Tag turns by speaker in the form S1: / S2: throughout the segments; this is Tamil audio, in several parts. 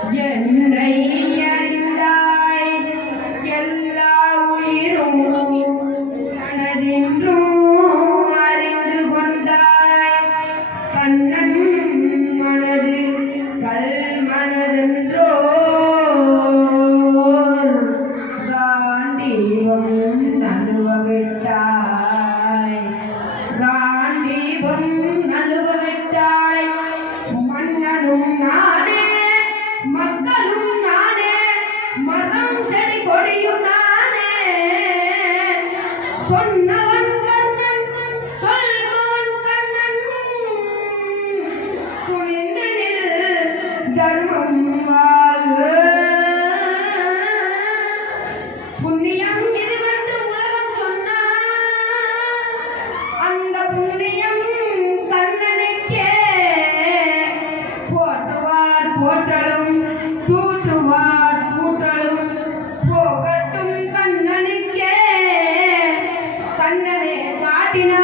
S1: என்னை அறிந்தாய் எல்லா உயிரும் மனதென்றும் அறிந்து கொண்டாய். கண்ணன் மனது கல் மனதென்றோ காண்டீபம் நழுவ விட்டாய் காண்டீபம் நழுவ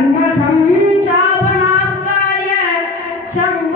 S1: धर्म संचापनात् कार्य सं